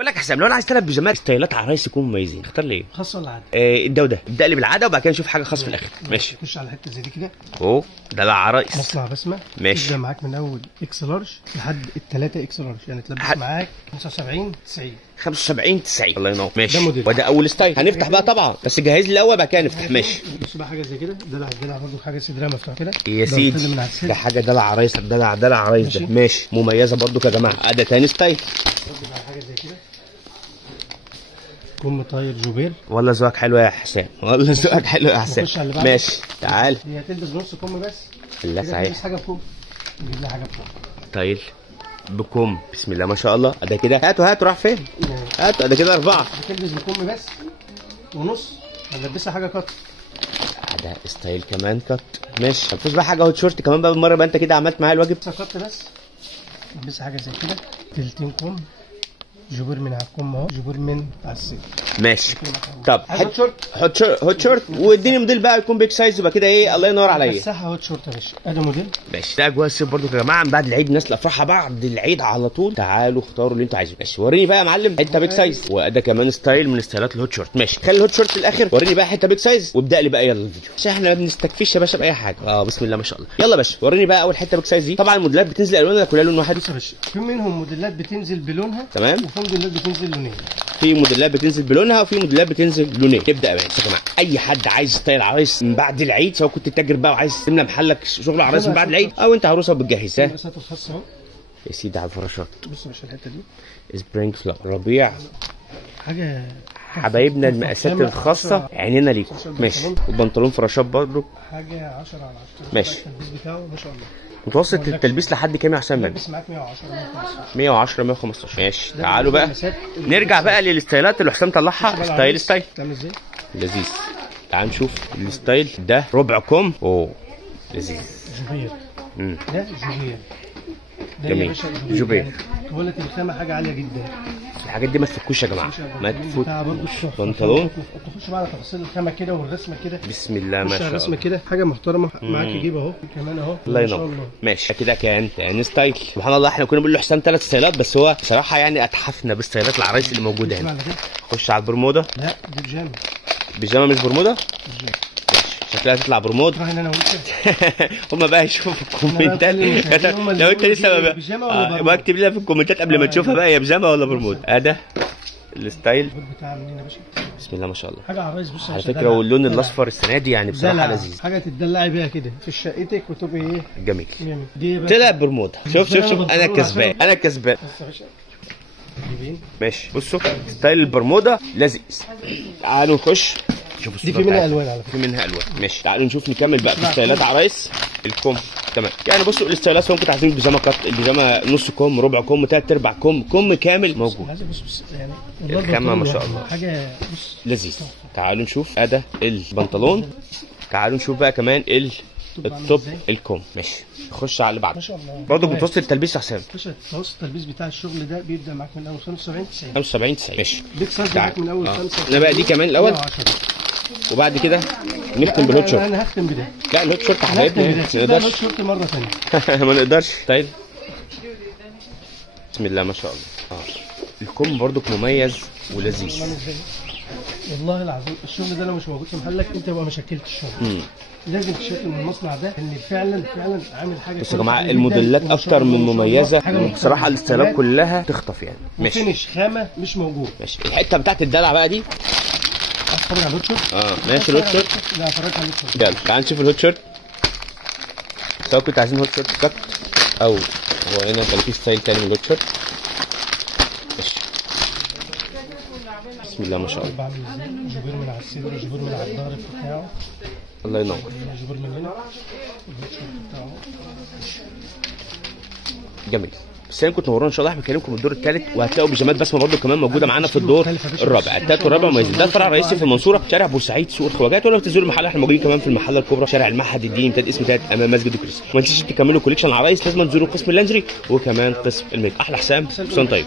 بقول لك يا حسام، لو انا عايز 3 بيجامات ستايلات عرايس يكونوا مميزين، اختار لي ايه؟ خاص ولا عادي؟ ده وده، ابدا لي بالعاده وبعد كده نشوف حاجه خاص في الاخر. ماشي، خش على حته زي دي كده اهو ده عرايس مصنع بسمه. ماشي، يبدا معاك من اول اكس لارج لحد الثلاثه اكس لارج، يعني تلبس معاك 75 90 75 90. الله ينور. ماشي، ده موديل. وده اول ستايل. هنفتح بقى طبعا، بس جهز لي الاول بعد كده نفتح. ماشي، بص بقى حاجه زي كده، دلع برضه حاجه صدرها مفتوح كده يا سيدي، ده حاجه دلع عرايس، دلع عرايس ده. ماشي، مميزه برضو يا جماعه. ده تاني ستايل. برضه بقى حاجه زي كده، كم طاير جوبير. والله ذوقك حلو يا حسام، والله ذوقك حلو يا حسام. ماشي، تعال. هي هتلبس نص كم بس. لا صحيح، تلبس حاجه بكم، نجيب لها حاجه بكم. طيب بكم، بسم الله ما شاء الله. ده كده هاتوا راح فين؟ هاتوا ده كده 4. بتلبس بكم بس ونص، هنلبسها حاجه كات. ده ستايل كمان كات. ماشي، مفيش بقى حاجه هوت شورت كمان بقى بالمره، بقى انت كده عملت معايا الواجب. كات بس، نلبسها حاجه زي كده، تلتين كم، جبر من على الكم اهو، جبر من على الصدر. ماشي. طب هوت شورت واديني موديل بقى يكون بيج سايز، يبقى كده ايه؟ الله ينور عليا. مساحه هوت شورت يا باشا، ادي موديل. ماشي، ده اجواء الصيف برضو يا جماعه، من بعد العيد الناس الافراحها بعد العيد على طول. تعالوا اختاروا اللي انتوا عايزينه. ماشي، وريني بقى يا معلم حته بيج سايز، وده كمان ستايل من ستايلات الهوت شورت. ماشي، خلي الهوت شورت في الاخر، وريني بقى حته بيج سايز وابدا لي بقى يلا الفيديو، عشان احنا ما بنستكفيش يا باشا باي حاجه. بسم الله ما شاء الله. يلا يا باشا وريني بقى اول حته بيج سايز دي. طبعا الموديلات بتنزل الوانها كلها لون واحد. بص يا باشا، في منهم موديلات بتنزل بلونها، تمام، وفي موديلات بتنزل لونين. في موديلات بتنزل بلونها وفي موديلات بتنزل لونين. نبدا يا جماعه، اي حد عايز ستايل عرايس من بعد العيد، سواء كنت تاجر بقى وعايز تملى محلك شغل عرايس من بعد العيد، او انت عروسه وبتجهزها. الفراشات الخاصه اهو يا سيدي على الفراشات. بص يا باشا الحته دي سبرينج فلاور، ربيع، حاجه حبايبنا المقاسات الخاصه عينينا ليكم. ماشي، والبنطلون فراشات برضو حاجه 10 على 10. ماشي، التلبيس بتاعه ما شاء الله. متوسط التلبيس لحد كام يا حسام؟ بس معاك 110 110 115. ماشي، تعالوا بقى نرجع بقى للستايلات اللي حسام طلعها. ستايل تعمل ازاي؟ لذيذ. تعال نشوف الستايل ده. ربع كم، اوه لذيذ. جوبير، ده جوبير، ده جميل. جوبير كواليتي الخامه حاجه عاليه جدا. الحاجات دي ما تفكوش يا جماعه، ما تفوت. بنطلون، تخش بقى على تفاصيل الخامه كده والرسمه كده. بسم الله ما شاء الله. الرسمه كده حاجه محترمه. معاك جيب اهو كمان اهو. الله ينور. ماشي، كده كان تاني ستايل. سبحان الله، احنا كنا بنقول لحسام 3 ستايلات، بس هو بصراحه يعني اتحفنا بستايلات العرايس اللي موجوده هنا. خش على البرمودا. لا دي بيجامه. بيجامه مش برمودا؟ شكلها تطلع برمود. هما بقى يشوفوا في الكومنتات لو انت لسه بقى اكتب لنا في الكومنتات قبل ما تشوفها بقى هي بيجامه ولا برمود. ده الستايل بتاع منين يا باشا؟ بسم الله ما شاء الله. حاجه عرايس. بص على فكره، واللون الاصفر السنه دي يعني بصراحه لذيذ، حاجه تدلعي بيها كده في شقتك وتبقى ايه جميل. دي طلع برمودا. شوف انا كسبان، انا كسبان. ماشي، بصوا ستايل البرمودا لذيذ. تعالوا نخش شوف. دي في منها الوان على فكره، في منها الوان. ماشي، تعالوا نشوف نكمل بقى في ستايلات عرايس. الكم تمام، يعني بصوا الستايلات ممكن عايزين البيجامه كات، البيجامه نص كم، ربع كم، 3/4 كم كامل موجود. بص يعني الخامه ما شاء الله حاجه بص لذيذ. تعالوا نشوف ده البنطلون. تعالوا نشوف بقى كمان التوب الكم. ماشي، نخش على اللي بعده. ما شاء الله برضه متوسط التلبيس يا حسام. متوسط التلبيس بتاع الشغل ده بيبدا معاك من اول 75 90. 75 90. ماشي، بيك سايز معاك من اول 5. انا بقى دي كمان الاول، وبعد كده نختم بالهوت شورت. انا هختم بده. لا الهوت شورت حبايبنا ما نقدرش. الهوت شورت مره ثانيه ما نقدرش. طيب بسم الله ما شاء الله. الكم برضك مميز ولذيذ. والله العظيم الشغل ده لو مش موجود في محلك انت بقى ما شكلتش الشغل. لازم تشكل من المصنع ده، ان فعلا عامل حاجه. بس يا جماعه الموديلات اكتر من مميزه بصراحه، الاستيلات كلها تخطف يعني. ماشي، فينش خامه مش موجود. ماشي، الحته بتاعت الدلع بقى دي. اتفرج على الهوت شورت. ماشي، الهوت شورت. لا اتفرج على الهوت شورت. يلا تعال نشوف الهوت شورت، سواء كنت عايزين هوت شورت كات او هو هنا كان في ستايل تاني من الهوت شورت. ماشي، بسم الله ما شاء الله. بعمل ازاي؟ جبير من على الصدر، جبير من على الظهر بتاعه. الله ينور. جبير من هنا، الهوت شورت بتاعه جميل. بس انا كنت نورونا ان شاء الله. احنا بنكلمكم الدور الثالث، وهتلاقوا بيجامات بسمه برده كمان موجوده معانا في الدور الرابع. الثالث والرابع مميزين. ده الفرع الرئيسي في المنصوره، شارع بورسعيد، سوق الخواجات. ولو تزوروا المحل احنا موجودين كمان في المحله الكبرى، شارع المعهد الديني امتداد اسم تالت امام مسجد الكريس. وما تنسوش تكملوا كوليكشن العرايس، لازم تزوروا قسم اللانجري وكمان قسم الميك. احلى حسام، حسام طيب.